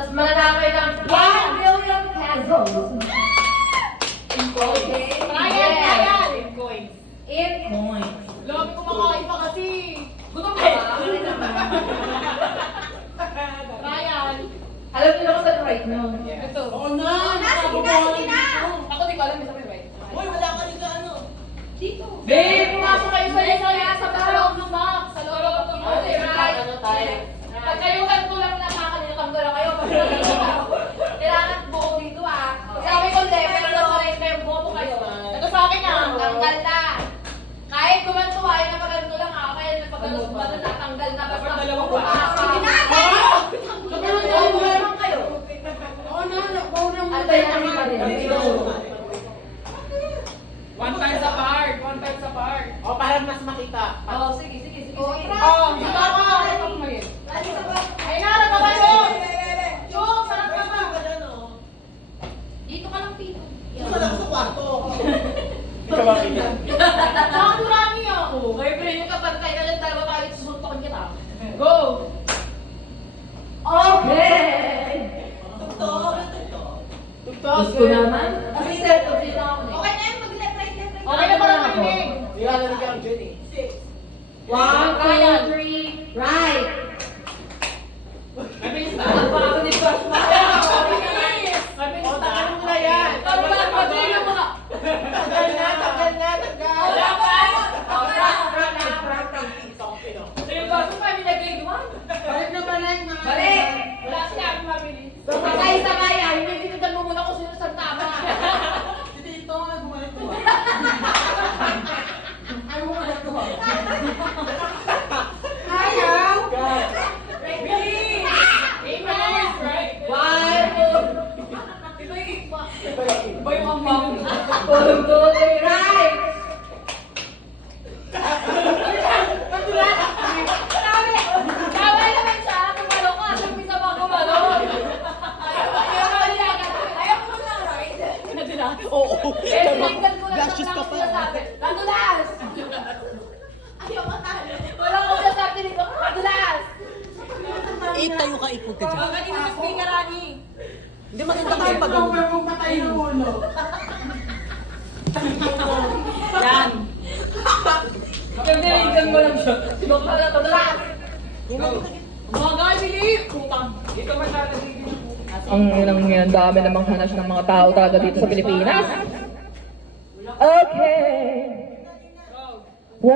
Tapos mananakay ng 1 million pesos. In coins. Okay. Trial. In coins. In coins. Lagi ko makakain pa kasi. Gutom ka ba? Trial. Alam niyo na kung saan right nyo. Ito. Oo na! Sige na! Ako di ko alam, isa may right. Uy, wala ka rin sa ano. Dito. Babe, pumasok kayo sa loob ng box. Sa loob ng box. Okay, right. Ano tayo? Pag kayo kanto lang na kakalimutan ko lang kayo. Kailangan buo dito ah. Pag sabi ko hindi, pero nasalit na yung buo ko kayo. Ito sa akin ah, tanggal na. Kahit kumanto ay napaganto lang ah. Kaya nagpagalos ba na natanggal na. Basta dalawang ba? Sige na! Buo naman kayo. Oo na, oo na. Antay namin pa rin. One times apart. One times apart. O, para mas makita. Oh, sige. Oh, dito ako. Ay na, nagawa yun! Chok, sarap ka ba? Dito ka lang, Pino. Gusto lang sa kwarto. Saka durami ako. May pre, yung kapantay na lang dalawa tayo, susuntokin kita. Go! Okay! Tuktok. Gusto ko naman. Kasi set up din ako eh. Okay na yun, mag-left, right. Okay na para makinig. Hindi ka nalagyan ang Jenny. 1, 2, 3, right! Mabilis ba? Ang bago ni Crush mo. Mabilis! Mabilis O, ba? tagalin mo na yan. Tagal na, madali mo nga. Tagal na. Wala pa! Yung bago pa, nilagay doon. Balik na balik na. Balik! Wala siya, mabilis. Sakay-sakay ah. Hindi tinitan mo muna kung sino sa tama. Dito, bumalik ko. Ano mo na to? Ayaw! Bilis! Amen! Right? 1, 2, Iba yung amang. 1, 2, 3, right! Kaway naman siya. Kumalo ka. Sabi sa mga kumalo. Ayaw mo lang, right? Oo. Eh, tinignan ko lang lang sinasabi. Nadulas! Ayaw mo talo. Wala ko sinasabi nito. Nadulas! Tayo ka, ipod ka dyan. Bakit hindi sa speaker, Rani? Hindi maganda kayo pag Huwag mong patay ng ulo. Yan. Tinignan mo lang siya. Sinukala, nadulas! Mga guys, Philip! Putang. Ito masyado dito. Ang ilang yan, dami namang hanas ng mga tao talaga dito sa Pilipinas. Okay. 1,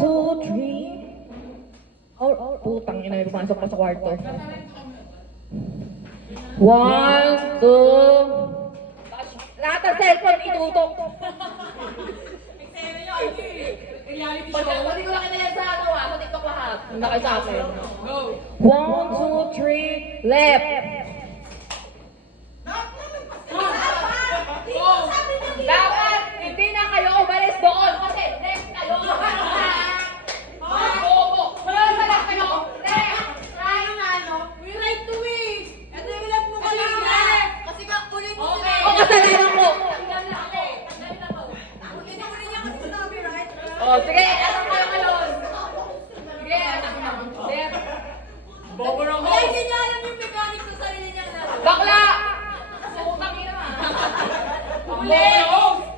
2, 3. Oh, putang ina, may pumasok pa sa kwarto. 1, 2. Lahat ng cellphone itutok. Reality Pati show. ko lang kinayan sa ano sa TikTok lahat. Hindi kayo sa akin. Go. 1, 2, 3, left. Go. Dapat hindi na kayo umalis doon kasi left kayo. Go. Wala sa left kayo. Left. We right to win. Ito yung left mo kanina. Kasi ka ulit mo O kasalanan ko. O sige, ano kayo ngayon? Sige, left. Bobo lang Wala, hindi niya alam yung mechanics sa sarili niya. Bakla! Sumutang yun naman. Uli.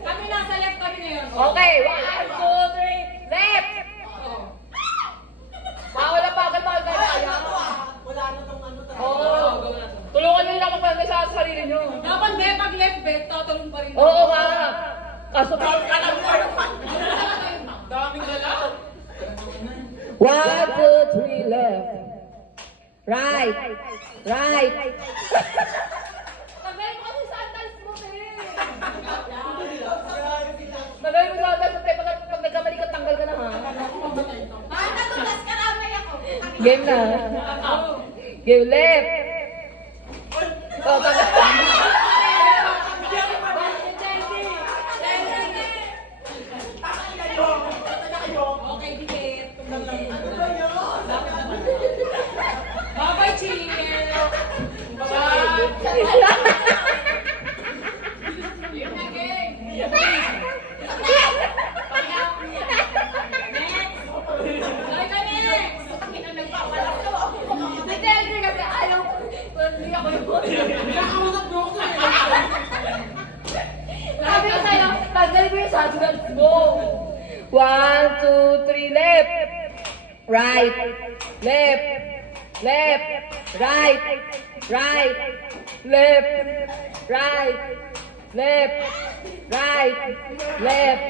Kami nasa left kami ngayon. Okay, 1, 2, 3, left! Bawal na bagal kaya. Wala na tong ano talaga. Oo. Tulungan niyo lang magpalagay sa sarili niyo. Dapat be, pag left bet, tatalong pa rin. Oo nga. Kaso Daming galaw. 1, 2, 3, left. Right. Right. Tagay mo kasi sandals mo, eh. Tagay mo sandals mo, eh. Pag nagkamali ka, tanggal ka na, ha? Game na. Game left. Oh, tagal. Okay, dikit. Bye-bye, cheer. Bye-bye. Yun na, gang. Next. Bye ka next. Hindi kasi ayaw. Hindi ako ako yun. Pinakausap mo ako eh. Sabi ko sa'yo, tanggalin mo yung sandals mo. 1, 2, 3, left. Right. Left. Left. Right. Right. Left. Right. Left. Right. Left.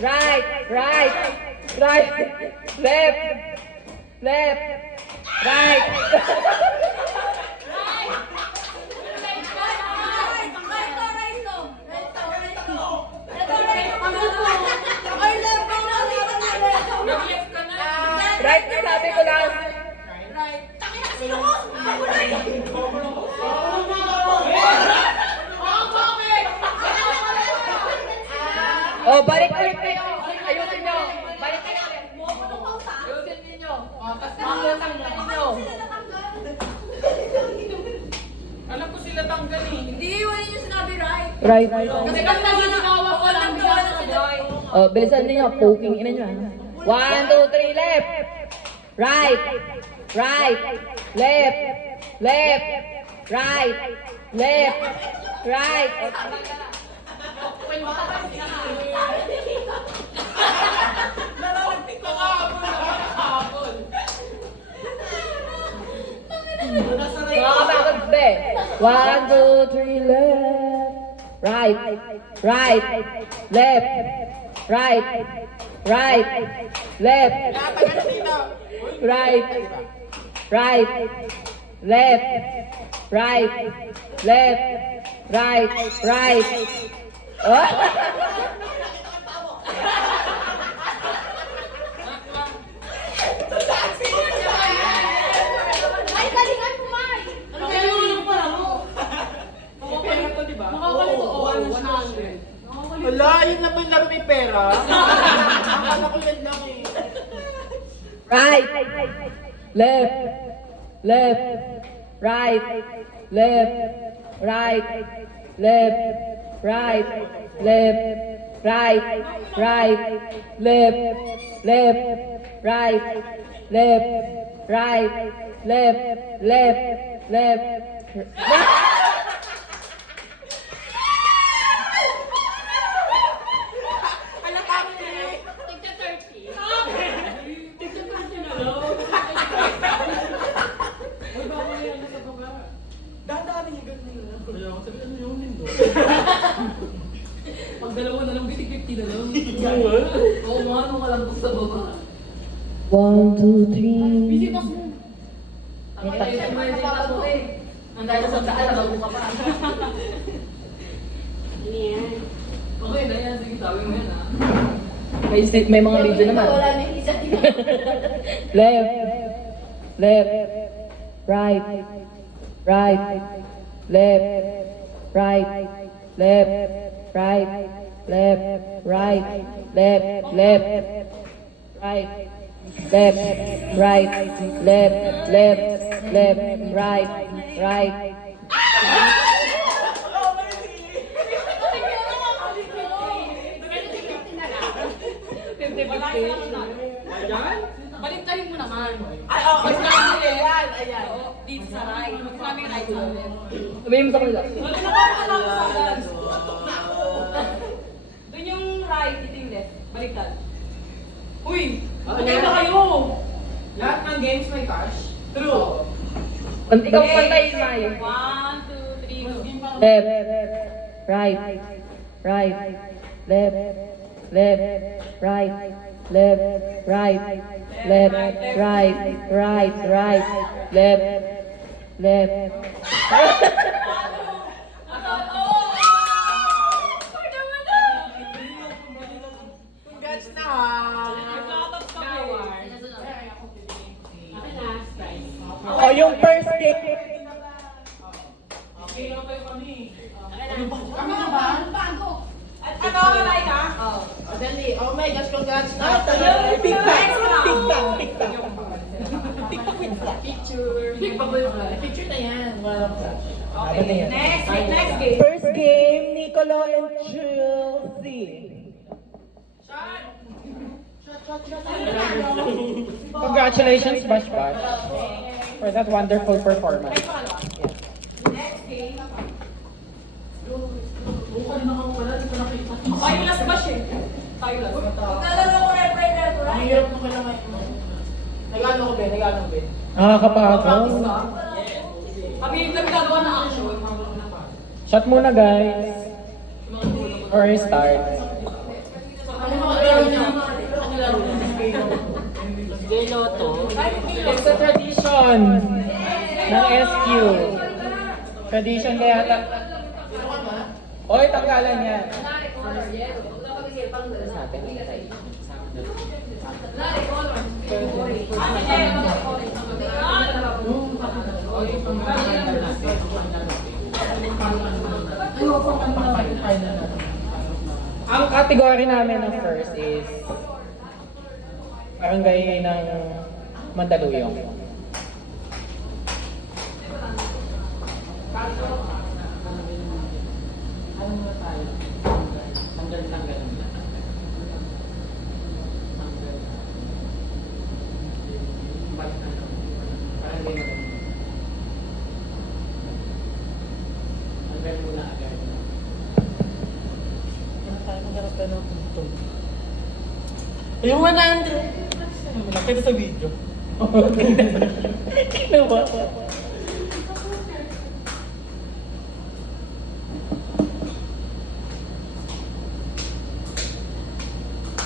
Right. Right. Right. Left. Left. Right. Right na sabi ko lang. Oh, balik ulit kayo. Ayusin nyo. Balik kayo ulit. Ayusin ninyo. Tapos ninyo. Alam ko sila tanggal eh. Hindi, wala niyo sinabi right. Right. Kasi kami nanginagawa ko lang, bigla na sila. Oh, bilisan ninyo. Poking ina nyo. 1, 2, 3, left. Right. Right. Left. Left. Right. Left. Right. Nalalantik ka kahapon. Mga kapagod, be. 1, 2, 3, left. Right. Right. Left. Right. Right. Left. Tagal dito. Right. Right. Left. Right. Left. Right. Right. Oh. Ay, galingan mo, Mai! Ano kaya yung pala mo? Pera to, di ba? Makakalito, Oo, oh, 100. Wala, yun naman laro may pera. Akala ko yan lang eh. Right. Left. Left. Right. Left. Right. Left. Right. Left. Right. Right. Left. Left. Right. Left. Right. Left. Left. Left. Alam ka mo eh. Tigka 30. Dadaan yung ganun nila. Kaya ako sabi, ano yung lindo? Pag dalawa na lang, 50-50 na lang. Oo nga, nung kalambog sa baba. 1, 2, 3. Bisitas mo. Ay, may bisitas mo eh. Nandaya sa daan, nabago ka pa. Okay na yan, sige, sabi mo yan ah. May mga video naman. Wala na yung isa. Left. Left. Right. Right. Left. Right. Left. Right. Left. Right. Left. Left. Right. Left. Right. Left. Left. Left. Right. Right. Ayan? Baliktarin mo naman. Ay, okay. Ayan, ayan. Dito sa right. Sinabi right sa left. Sabihin mo sa kanila. Wala na parang alam sa left. Doon yung right, dito yung left. Baliktad. Uy! Patay na kayo! Lahat ng games may cash? True. Ikaw pantayin na yun. 1, 2, 3, go. Left. Right. Right. Left. Left. Right. Left. Right. Left. Right. Right. Right. Left. Left. Congrats na! Oh, yung first kick. Okay lang kayo kami. Kami na ba? Ano, like ka? Oh, dali. Oh my gosh, congrats na! Big bang! Big bang! Picture. Picture na yan. Walang flash. Okay, next game. First game, Nicolo and Chelsea. Congratulations, Bash Bash, for that wonderful performance. Silas ba siya? Silas. Ang hirap nung kailangan mo. Nag-ano ko, Ben? Nag-ano ko, Ben? Nakakapagod. Practice ka? Kami gagawa ng action. Shot muna guys. Or start. Ano mga laro niya? Ano laro niya? Gelo to. It's a tradition ng SQ. Tradition kaya yata. Oy, tanggalan yan. Ang category namin ng first is barangay ng Mandaluyong. Yung 100. Nakita sa video. Kinuha.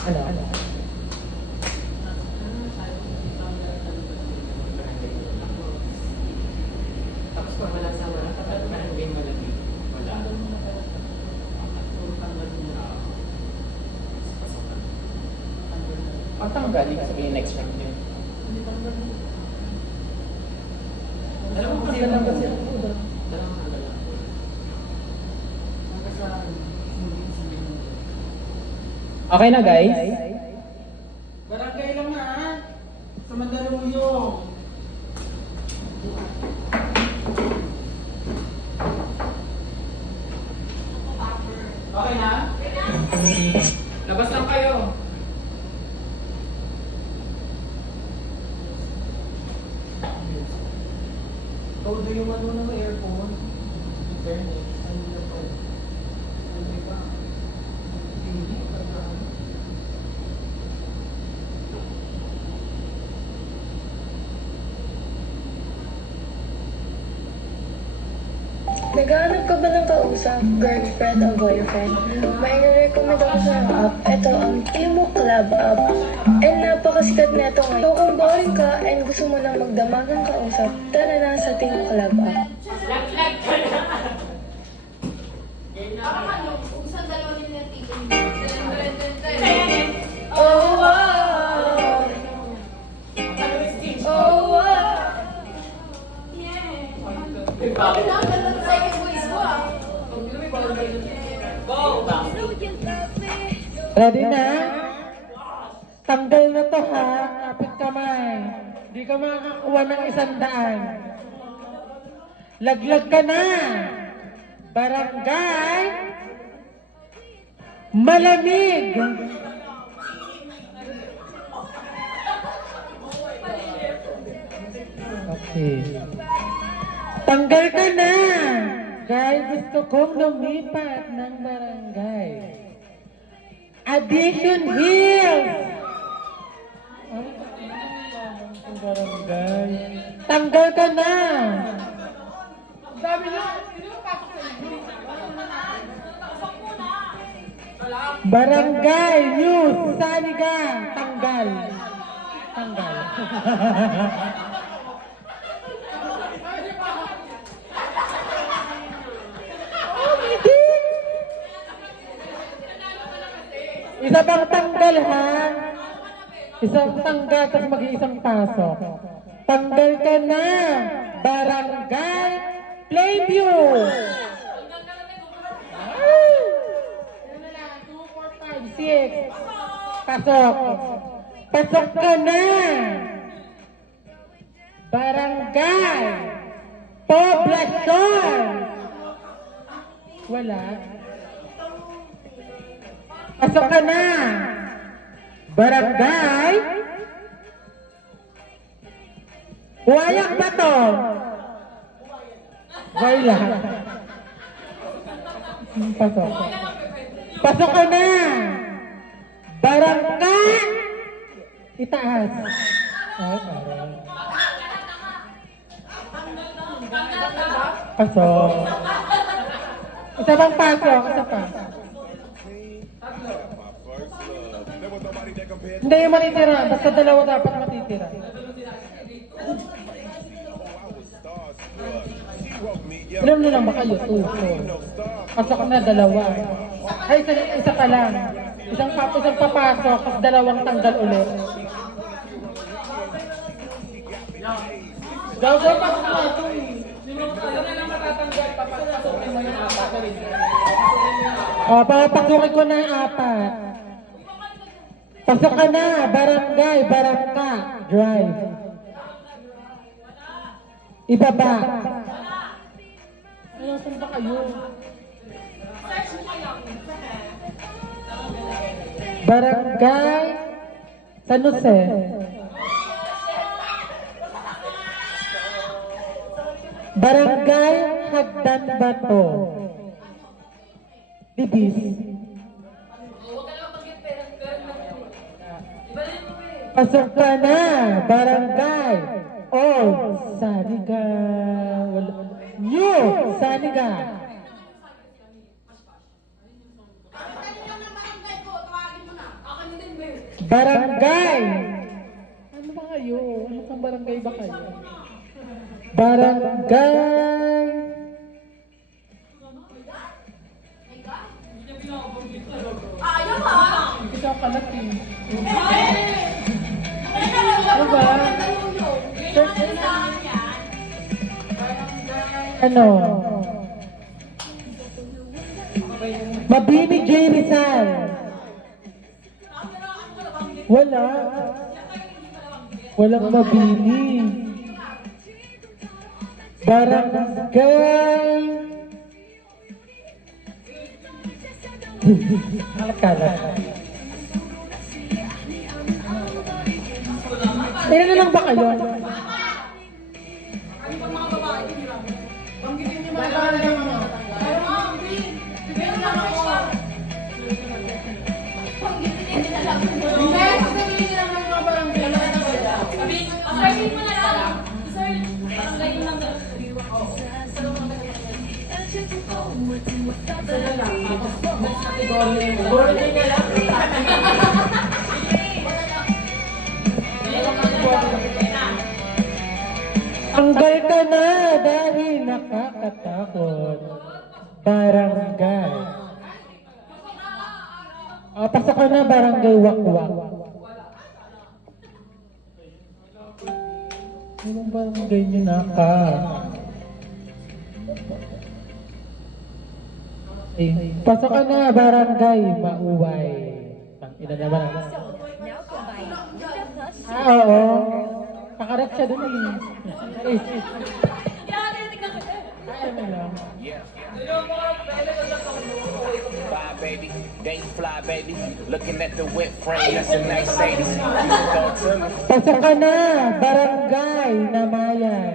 Ano? Tapos pag wala sa wala, kapag barangay malaki, wala. Pagtanggal, ibig sabihin next round yun. Alam mo kasi lang kasi dalawang hanggang. Hanggang sa Okay na guys? barangay lang na sa Mandaluyong. Okay na? Labas lang kayo. Todo yung ano ng aircon. In fairness, ano na to? Ano ba? Hindi pa ba? Naghahanap ka ba ng kausap, girlfriend o boyfriend? May nire-recommend ako sa app. Ito ang Timo Club app. And napakasikat nito ngayon. So kung boring ka and gusto mo nang magdamagang kausap, tara na sa Timo Club app. Parang ano, kung saan dalawa nila yung tigil. Oh, wow! Oh, wow! Bakit na? Ganda sa second voice mo ah. Ready na? Tanggal na to ha, kapit kamay. Di ka makakakuha ng 100. Laglag ka na. Barangay Malamig. Okay. Tanggal ka na. Guys, gusto kong lumipat ng barangay. Addition Hills. Ang barangay. Tanggal ka na. Sabi niyo, sino yung pasok sa inyo? Barangay News Saniga. Tanggal. Tanggal. Isa pang tanggal ha. Isang tanggal tapos mag-iisang pasok. Tanggal ka na. Barangay Plainview. 6. Pasok. Pasok ka na. Barangay Poblacion. Wala. Pasok ka na. Barangay Buhayang Bato. Boy lang. Pasok. Pasok ka na! Barangay! Itaas. Ay, parang. Pasok. Isa bang pasok? Isa pa. Hindi yung matitira. Basta dalawa dapat matitira. Alam nyo lang ba kayo? Tuso. Pasok na dalawa. Ay, isa pa lang. Isang papasok, tapos dalawang tanggal ulit. Gago, pasok na ito eh. O, papasukin ko na yung apat. Pasok ka na, barangay, barangka, drive. Ibaba. Ano, saan ba kayo? Barangay San Jose. Barangay Hagdan Bato. Libis. Pasok ka na, barangay. Old Saniga. New Saniga. Barangay. Ano ba kayo? Ano kang barangay ba kayo? Barangay. Ayaw ha! Hindi ka kalat eh. Ano ba? Ano? Mabini J. Rizal. Wala. Walang mabini. Barangay. Kalat. Ilan na lang ba kayo? Tanggal ka na dahil nakakatakot. Barangay. Pasok ka na, barangay Wakwak. Anong barangay nyo na ka? Pasok ka na, barangay Mauway. Ina naman. Oo. Pakarap siya dun eh. Ay, ano lang. Fly, baby, then you fly, baby. Looking at the whip frame, that's a nice lady. Pasok ka na, barangay Namayan.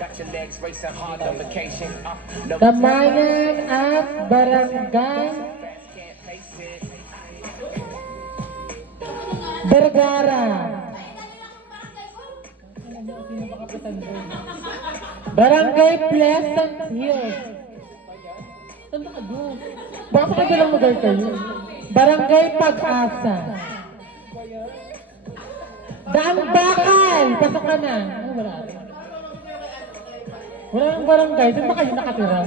Got your legs racing hard on vacation. Namayan at barangay Vergara. Barangay Pleasant Hills. Saan ba kayo? Bakit kayo lang mag-girl kayo? Barangay Pag-asa. Daang Bakal! Pasok ka na. Oh, wala. Wala nang barangay. Saan ba kayo nakatira?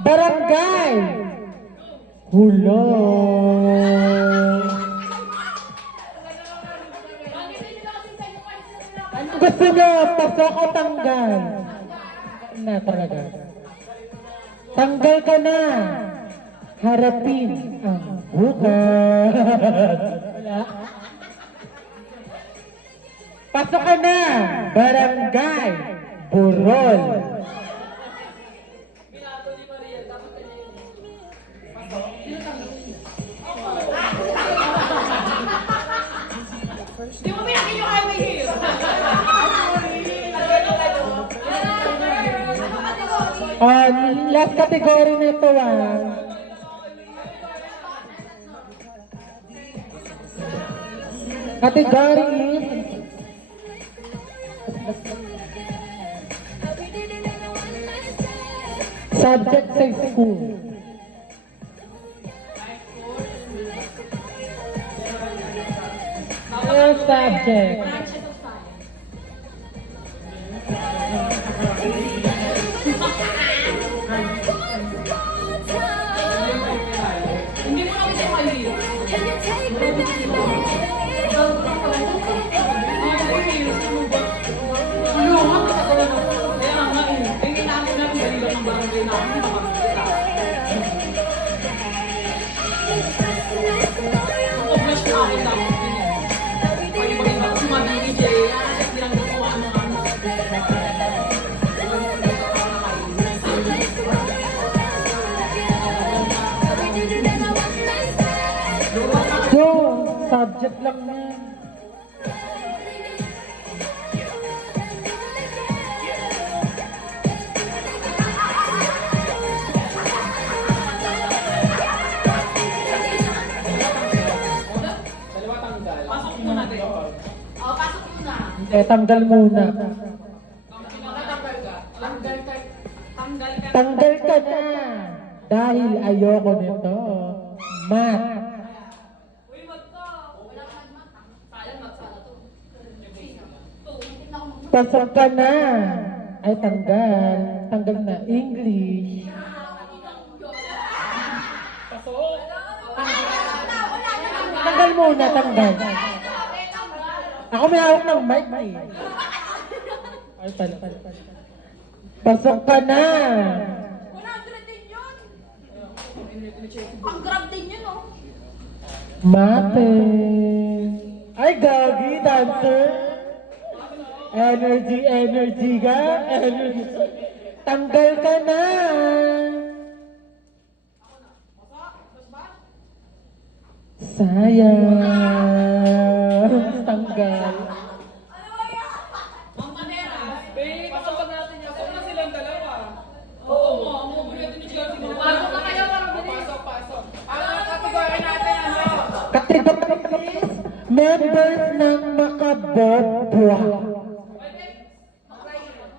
Barangay! Hulong! Ano gusto nyo? Pasok o tanggal? Na talaga. Tanggal ka na. Harapin ang bukas. Wala. Pasok ka na. Barangay Burol. Di mo pinakita yung highway here. Last category nito Category is subject sa school. Your subject. Hindi mo namin siya mali. Yung subject lang yan. Pasok mo natin. Oh, pasok mo na. Tanggal muna. Tanggal ka. Tanggal ka na. Dahil ayoko nito. Math. Uy, wag ka. Wala ka nagmata. Sayang, magsala to. Hindi na ako mag- Pasok ka na. Ay, tanggal. Tanggal na. English. Tanggal muna, tanggal. Ako may hawak ng mic eh. Ay, pala. Pasok ka na. 100 din yun. Ang grab din yun, oh. Mate. Ay, gagi, dancer. Energy, energy ka. Energy. Tanggal ka na. Sayang. Tanggal. Ang manera. Babe, pasok natin yan. Pasok na silang dalawa. Oo mo, mo natin yung sila. Pasok na kayo para bilis. Pasok. Ano ang kategory natin, ano? Category is members ng Makabotwa.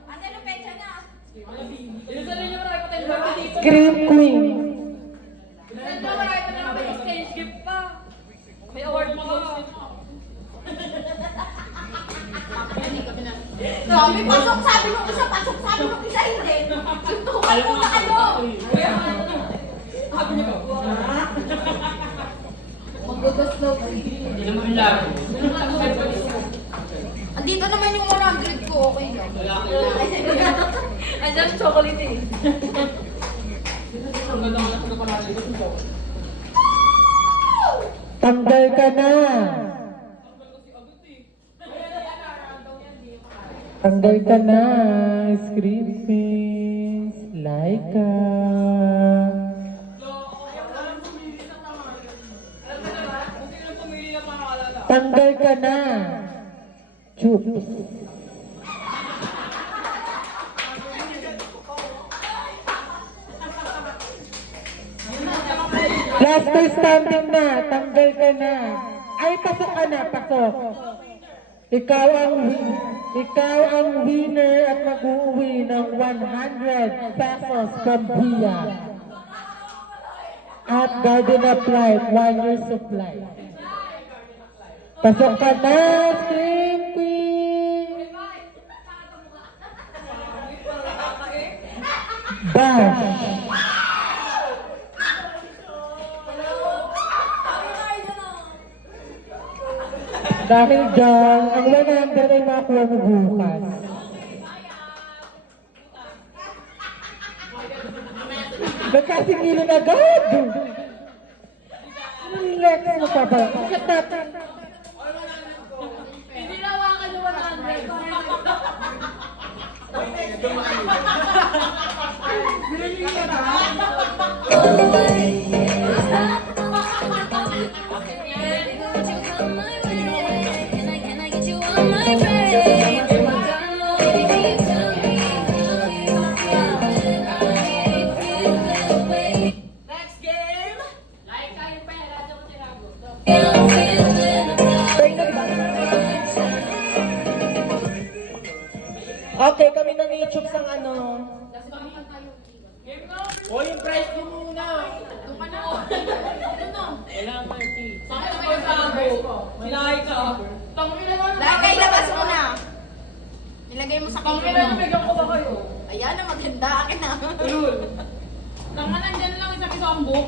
Ano na pecha na? Ilisan ninyo marami pa tayong birthday dito. Scream Queen. Ilisan nyo marami pa tayong exchange gift pa. May award pa. Sabi, pasok, sabi nung isa, pasok, sabi nung isa, hindi. Tuntukan muna kayo. Sabi niyo ba? Magdodoslow. Hindi naman lang. Andito naman yung 100 ko, okay lang. Andiyan chocolate eh. Ang ganda mo lang kung napanali ko ito. Tanggal ka na. Tanggal ka na. Scream Queens. Laika. Tanggal ka na. Chups. Last two standing na. Tanggal ka na. Ay, pasok ka na. Pasok. Ikaw ang winner at mag-uwi ng 100 pesos from Via. At Garden of Life, 1 year supply. Pasok ka na, Scream Queen! Bash! Dahil dyan, ang 100 ay makuha mo bukas. Nagkasingilin agad! Relax mo pa ba? Bakit natin? Hindi nawakan yung 100. Okay, kami na ni Chups ang ano. Game na. O, yung prize ko muna. Doon ka na. Wala, Marky. Sa akin naman yung sabo. Silahay ka. Tangina na. Lagay, labas mo na. Nilagay mo sa Tangina kanya. na, bigyan ko ba kayo? Ayan na, maganda. Akin na. Ulul. Tanga nandyan lang isang book.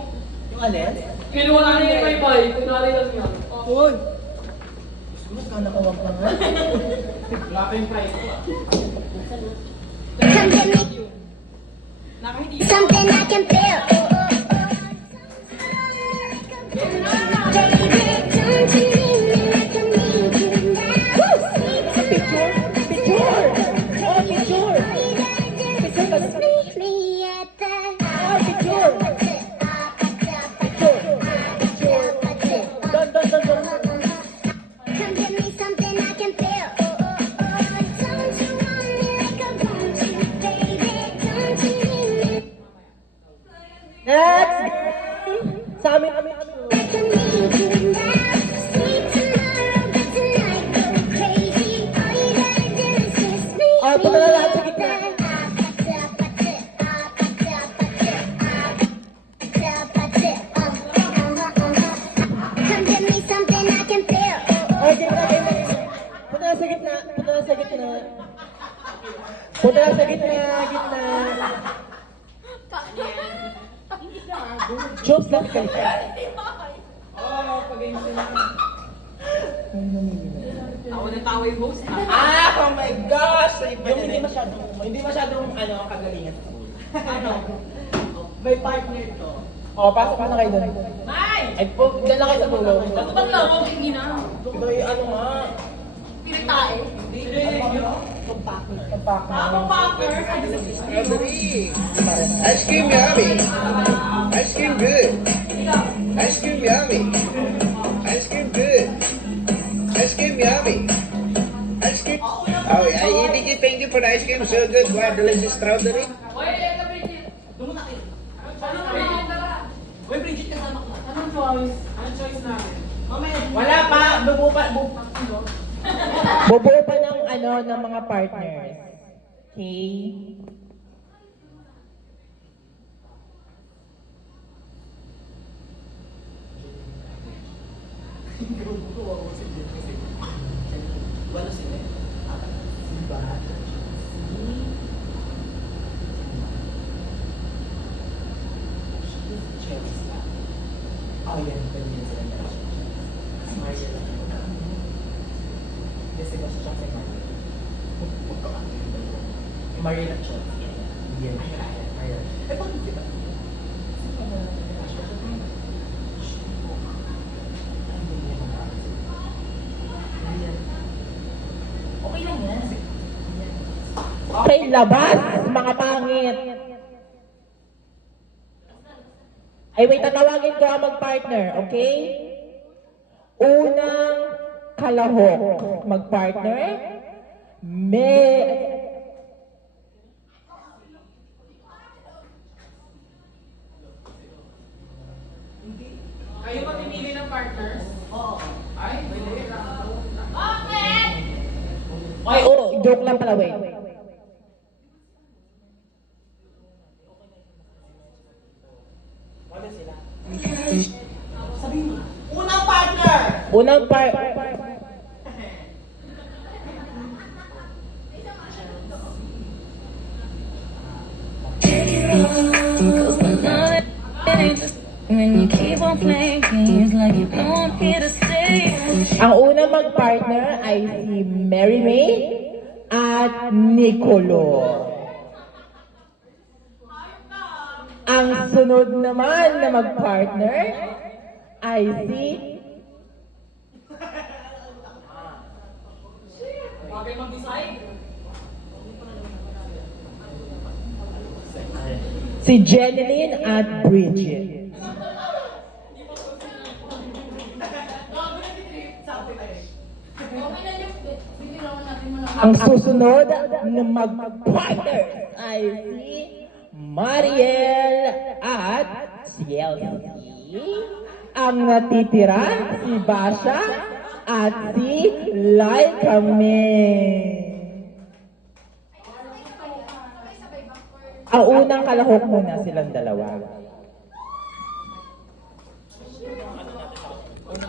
Yung alin? Kinuha na yung may kunwari lang yan. Uy! Mas ka nakawag pa nga. Wala pa yung price ko. Something I can feel. Baby, don't you leave me like I need you now. Picture! Picture! Oh, picture! Picture ka na. Meet me at the Ah, picture! Picture! Don. Come give me something I can feel. Don't you want me like I want you, baby? Don't you leave me Next! Sa amin. like I need you now. Sweet tomorrow, but tonight go crazy. All you gotta do is just meet Ah, me ito na lahat sa at gitna. Come give me something I can feel. Okay, game na. Punta na sa gitna. Chups lang ka. Oo, pag-game sila. Ako na tawa yung host. Ah, oh my gosh! Yung hindi masyadong kagalingan sa school. Ano? May partner to. Oh, pasok na kayo doon. Nay! Ay, dyan lang kayo sa dulo. Ano bang lang? Okay, gina. May ano nga. Pinagtae. Tapang packer. Strawberry. Ice cream yummy. Ice cream good. Ice cream yummy. Ice cream good. Ice cream yummy. Ice cream. Oh, Ibigay, thank you for the ice cream. So good. Wow, delicious strawberry. Oy, Eka Bridget. Uy, Bridget, kasama ka. Anong choice? Anong choice namin? Wala pa. Bubuo pa ng mga partners. Okay? Oh, yan. Ganyan sila na. Smile lang. Kasi ba siya sa Maria? Maria na siya. Yan. Maria. Eh, bakit di ba? Okay lang yan. Okay, labas, mga pangit. Ay, wait, tatawagin ko ang mag-partner, okay? Unang kalahok, mag-partner. Kayo mamimili ng partners? Oo. Ay, pwede. Ay, oo, joke lang pala, wait. Unang partner. When you keep on playing games like you don't here to stay. Ang unang mag-partner ay si Mary May at Nicolo. Ang sunod naman na mag-partner ay si Bagay mag-decide. si Jeneline at Bridget. Okay na yung bigyan natin mo na. Ang susunod na mag-partner ay si Mariel at si Elsie. Ang natitira si Basha at si Laika May. Ang unang kalahok muna silang dalawa.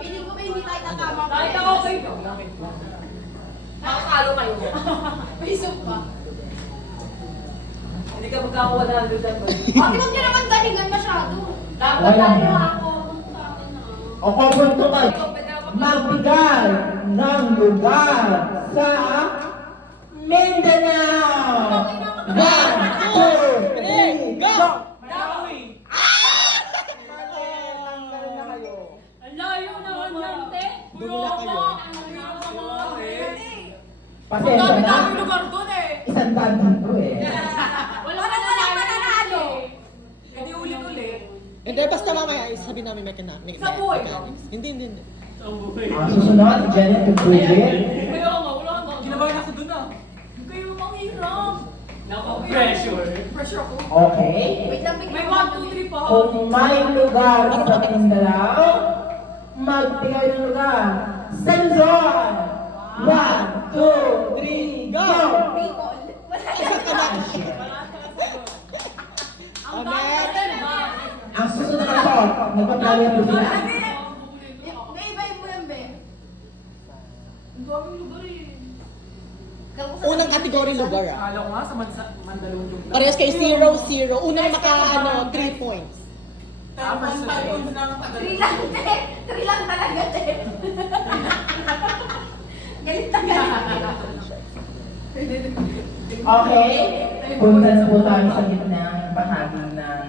Feeling ko ba hindi tayo tatama? Kahit ako kayo. Nakakalo kayo. May soup pa. Hindi ka magkakawa na doon. Tingnan niyo naman galingan masyado. Dapat tayo ako. O kumunto ka, magbigay ng lugar sa Mindanao. 1, 2, 3, go! Ang layo naman yan, te. Buyoka. Pasensya na. lugar doon eh. Isang daan dito eh. Wala mananalo. Hindi ulit-ulit. Hindi, basta mamaya, sabi namin mechanics. Sa buhay. Hindi. Ang susunod, Janet to Bridget. Kaya nga, wala nga. Ginabayan ako doon ah. Kayo manghirap. Pressure. Pressure ako. Okay. Wait lang, may 1, 2, 3 pa. Kung may lugar sa Mindanao, magbigay ng lugar sa Luzon. 1, 2, 3, go! Bicol. Ang dami ba? Ang susunod na shot, nagpaplano po sila. Iba-iba mo yan, be. Ang daming lugar eh. Unang category lugar ah. Akala ko nga sa Mandaluyong. Parehas kay 0-0. Unang 3 points. Tapos sa Tagalog. 3 lang, te. 3 lang talaga, te. Galit na galit. Okay, punta na po tayo sa gitnang bahagi ng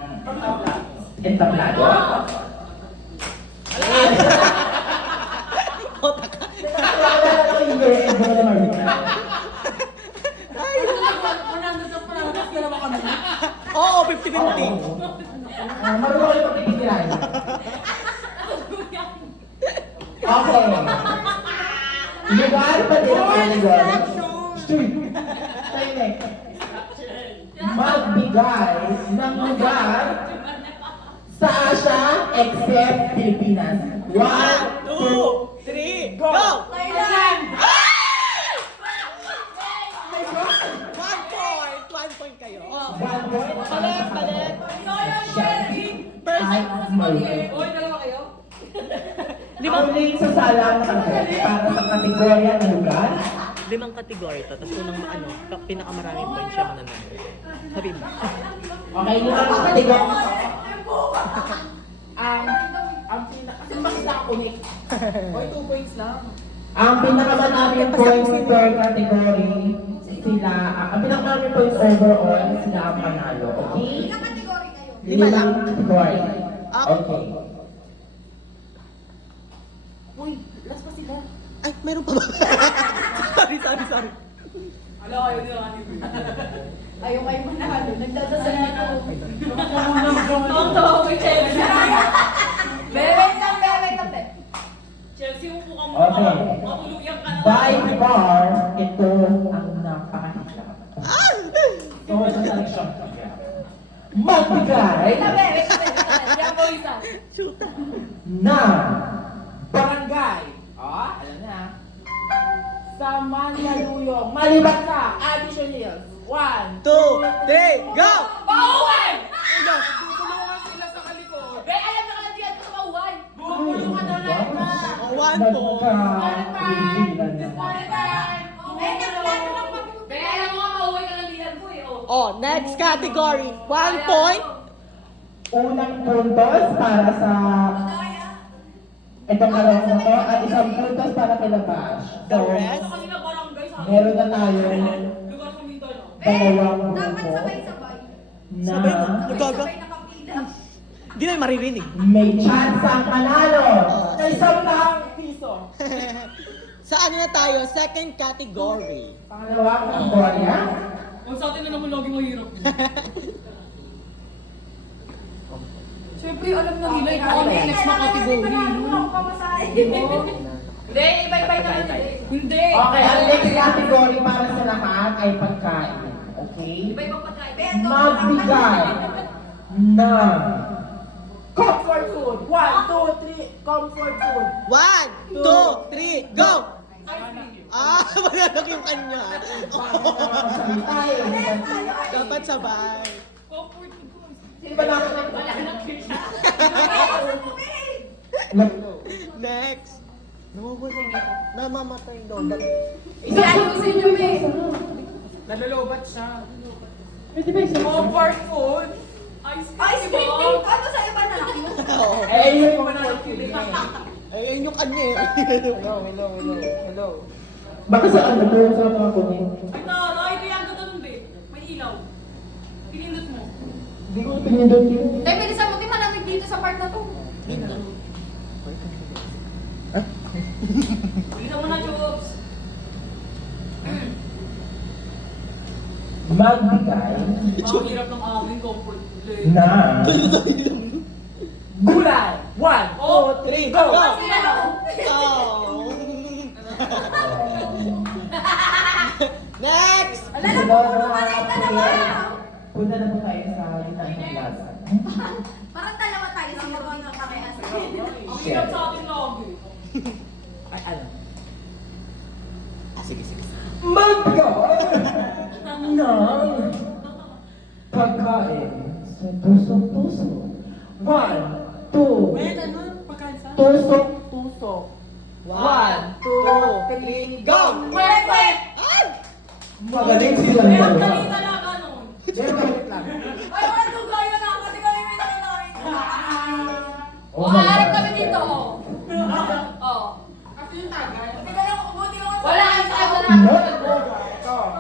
entablado. Oo, 50-50. Marunong kayo magtitirahin. Okay. Lugar pa din ang category. Tahimik. Magbigay ng lugar sa Asia except Pilipinas. 1, 2, 3, go! Thailand! 1 point kayo. 1 point. Palit. Ay, mali. Uy, dalawa kayo? Ang link sa salang para sa kategorya ng lugar. 5 category to, tapos unang pinakamaraming points siya mananalo. Sabi mo. Okay, lugar sa kategorya. Kasi bakit nakakunik? Oy, 2 points lang. Ang pinakamaraming points per category, sila, ang pinakamaraming points overall, sila ang panalo. Okay? Ilang kategory kayo? 5 category. Okay. Uy, last pa sila. Ay, meron pa ba? sorry. Alam kayo ni Rani. Ayaw kayo manalo. Nagdadasal na ito. Ang tawa ko Chelsea. Wait lang, be. Chelsea, upo ka muna. Okay. Matuluyan ka na. By far, ito ang napakahirap. So, sa selection. Magbigay Wait lang, be. Yan po isa. na Barangay. Alam na. Sa Mandaluyong. Maliban sa Addison Hills. 1, 2, 3, go! Pauwan! Bubulungan sila sa kalikod. Be, alam na kalandian ko sa pauwan. Bubulungan na lang na. 1 point. Be, alam mo nga pauwan kalandian ko eh. Oh, next category. 1 point. unang puntos para sa itong araw na to at isang puntos para kay Labash. The rest? Kanina barangay sa Meron na tayo lugar sa Mindanao. dalawang Dapat grupo sabay-sabay. na Sabay na. Nagaga. Sabay nakapila. Hindi na yung maririnig. may chance ang panalo ng isang Piso. Sa ano na tayo? Second category. pangalawang kategorya. Ang sa atin na naman lagi mahirap. Siyempre, alam na nila ito ang next na category. Hindi, iba-iba na Hindi. Okay, ang next category para sa lahat ay pagkain. Okay? Iba-ibang pagkain. Magbigay ng Comfort food. 1, 2, 3. Comfort food. 1, 2, 3, go! Malalaki yung kanya. Dapat sabay. Di ba nakakita? Wala na siya. Next. Namamatay daw. Ayusin niyo, May. Nalalobat siya. Pwede ba isa? Comfort food. Ice cream. Ano sa iba na? Eh, yun yung comfort food niya. Ayun yung kanya eh. Hello. Baka sa ano, pero sa mga kunin. Ay, taray, kaya ang ganda nun, be. May ilaw. Pinindot mo. Hindi ko pinindot yun. Tay, bilisan mo. Di malamig dito sa part na to. Bilisan mo na, Jobs. Magbigay Ang hirap ng aming comfort food. na Gulay! 1, 2, 3, go! Next! Wala na po. Pumalita naman. Punta na po tayo sa Gitang Plaza. Parang dalawa tayo. Siguro yung parehas. Ang hirap sa atin lagi. Ay, ano? Sige. Magbigay ng pagkain sa tusok-tusok. 1, 2, Wait, ano? Pagkain sa? tusok-tusok. 1, 2, 3, go! Perfect! Magaling sila Eh, ang dalawa. galing talaga nun. Pero wait lang. Ay, wala nung gaya na kasi kami may nakita. Oh O, my harap God. kami dito. Oh. Kasi yung tagay. Teka lang, buti lang ako. Wala kang sa na.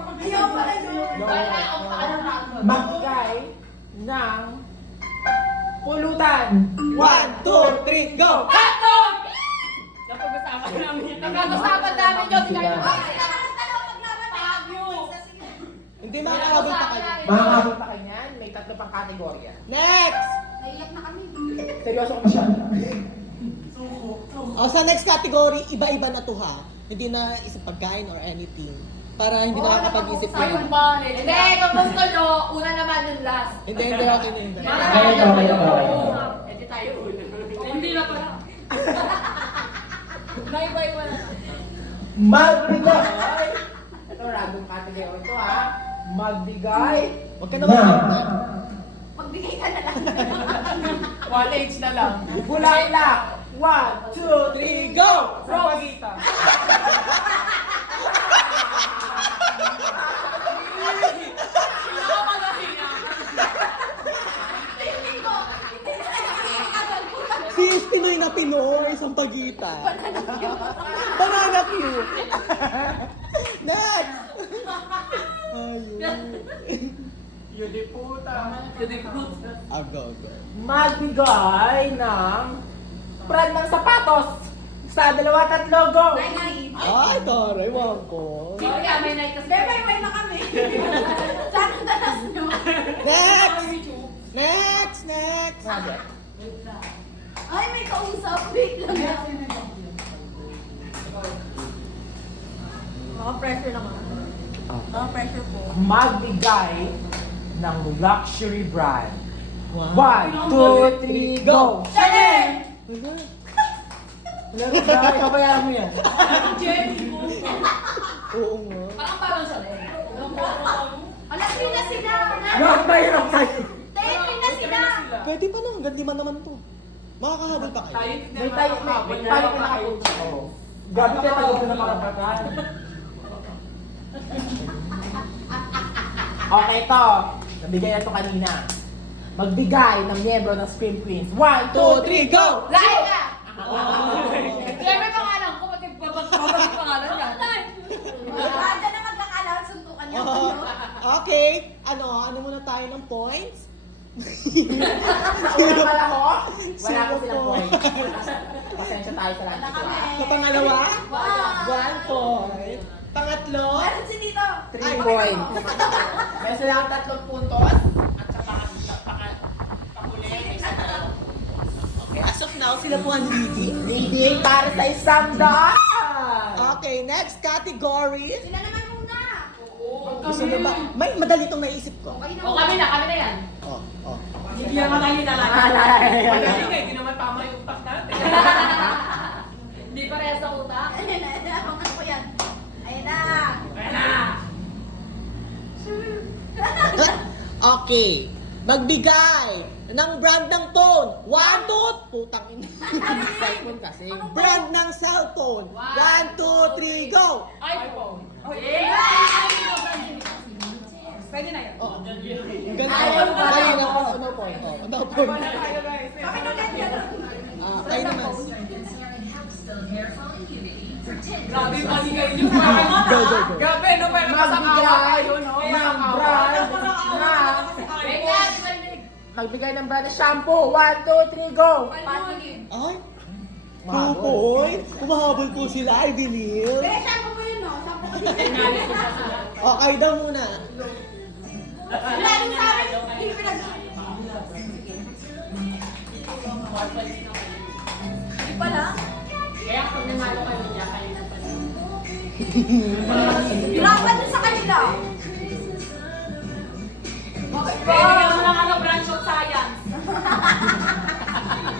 Hindi ako pala yun. Wala akong paano. Magbigay ng pulutan. 1, 2, 3, go! Hotdog! Napag-usapan namin yun. Nagkakasapan namin yun. Di kayo. Hindi makakabot pa kayo. Makakabot Pa kanyan, may tatlo pang kategorya. Next! Naiyak na kami. Seryoso ka masyado. O, sa next category, iba-iba na to ha. Hindi na isang pagkain or anything. Para hindi nakakapag-isip Ayun na. ba? Hindi, kung gusto nyo, una naman yung last. Hindi, okay na yun. Eh, di tayo una. Hindi na pala. Bye-bye na. Magbigay Ito, random category ito ha. Magbigay. Huwag ka na makakita. Magbigay ka na lang. 1H na lang. Bulaklak. 1, 2, 3, go! Sa pagitan. Sis, Pinoy na Pinoy, isang pagitan. Banana cue. Next! Ayun. Yun di puta. Go. Magbigay ng brand ng sapatos. Sa 2, 3, go! Ay, taray, wag ko. Sorry ka, may night kasi. Bye-bye na kami. Saan ang dalas nyo? Next! Ay, may kausap. Wait lang. Mga pressure naman. Mga pressure po. Magbigay ng luxury brand. Wow. 1, 2, 3, go! Chanel! Wala rin ba? Kabayaran mo yan. Oo nga. Parang Chanel. Alas, na sila. Rock tayo. Tayo na sila. Pwede pa na, hanggang 5 naman to. Makakahabol pa kayo. May tayo na kayo. Gabi ka tayo na makapatan. Okay to. Nabigay na to kanina. Magbigay ng miyembro ng Scream Queens. 1, 2, 3, go! Laika! Siyempre pangalan ko, pati babalik pangalan ka. Banda na magkakalaan, suntukan niyo. Okay. Ano muna tayo ng points? Una pala ko, wala ko silang point. Pasensya tayo sa lahat. Sa pangalawa? Wow! 1 point. Pangatlo? Meron si Tito. 3 points. May silang 3 puntos. At saka pakuli. May isa. Okay, as of now, sila po ang leading. Leading para sa isang daan. Okay, next category. Sila naman muna. Gusto nyo ba? May madali itong naisip ko. O kami na yan. Oh. Hindi na madali talaga. Madali nga, hindi naman tama yung utak natin. Hindi parehas sa utak. Ayun na, pangat ko yan. Ayun na. Okay. Magbigay ng brand ng phone. 1, 2, putang ina. Cellphone kasi. Brand ng cellphone. 1, 2, 3, go! iPhone. Pwede na yan. Oh. Ang ganda. Galing ako. Ano phone? Oh, ano phone? Tayo guys. Bakit ulit yan? Kayo naman. Grabe yung maligay niyo. Go, go, go. Grabe, no? Pero kasama kayo, no? ng brand magbigay ng brand ng shampoo. 1, 2, 3, go! Ay? 2 points? Kumahabol po sila, I believe. Shampoo mo yun, no? Shampoo ko yun. Okay daw muna. Wala nung sa akin, hindi pinag... Hindi pala. Kaya kung namalo kayo niya, kayo na pala. Hirapan din sa kanila. Bakit ba? Bigyan mo lang ano, branch of science.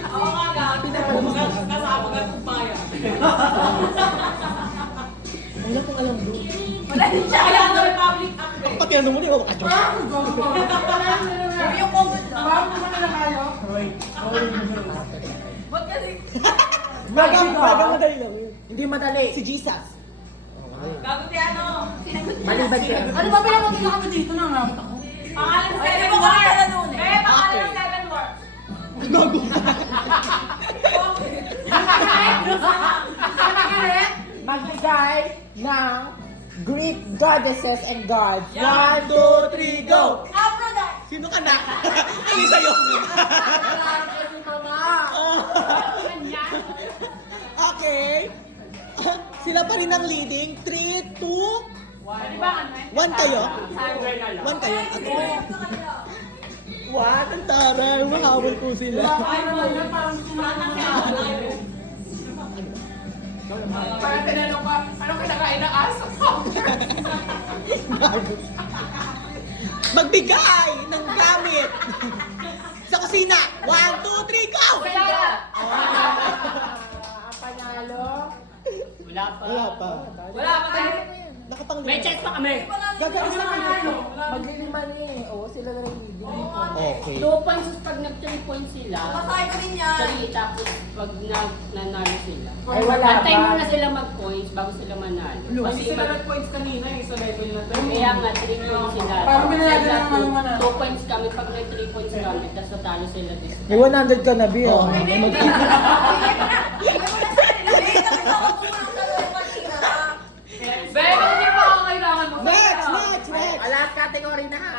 Oo nga nga. Kasama ka itong bayan. Wala pong alam doon. Wala din siya. Kaya ano, Republic Act. Pati ano mo na yung kadyo. Yung comment lang. Ba't kasi? Bagang madali lang yun. Hindi madali. Si Jesus. Gago di ano? Maliban siya. Ano ba pinapagin na kami dito na nakita ko? Pangalan ng Ay, seven di ba words. kami noon eh? Eh, pangalan ng seven words. Gago. Magbigay ng Greek goddesses and gods. 1, 1, 2, 3, go! Aphrodite! Sino ka na? Ay, sa'yo. Okay. Sila pa rin ang leading. 3, 2, Pwede ba ano? 1 kayo? Sander na lang. 1 kayo? Okay. 1, ang taray. Mahabol po sila. Ay, naman yun, parang sumama si Ate. Parang tinanong ka, anong kinakain ng aso? Magbigay ng gamit. Sa kusina. 1, 2, 3, go! Ang panalo. Wala pa. Wala pa. Wala pa tayo. Nakapang May checks pa kami. Gagawin na kayo. Maglilima niya eh. Oo, sila na rin leading. Okay. 2 points pag nag-3 points sila. Masakay ko rin yan. 3 tapos pag nanalo sila. Ay, wala Antay pa. muna sila mag-points bago sila manalo. Kasi sila nag-points kanina eh, sa level na to. Kaya nga 3 points sila. Parang binalagyan Sila ng mga 2 points kami pag nag-3 points kami tapos natalo sila this May 100 ka na, Bi. Oh, Oh. Bigay mo na sa kanila. Bigay na kita ko muna sa loob kanina. Bebe, hindi pa ako kailangan mo. Next, next, next. Last category na ha.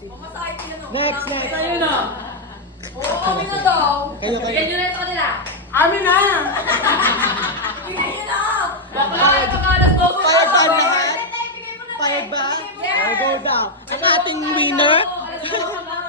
Masakay ko yun. Next, next. Sa'yo na. Oo, kami na daw. Kayo, Bigyan kayo. nyo na ito kanila. Amin na! Bigay nyo na. Bakla kayo pag-alas 12. Payag ba lahat? Bigay mo na. Payag ba? Yes. Oh, go down. Ang ating winner. Alas 12 na.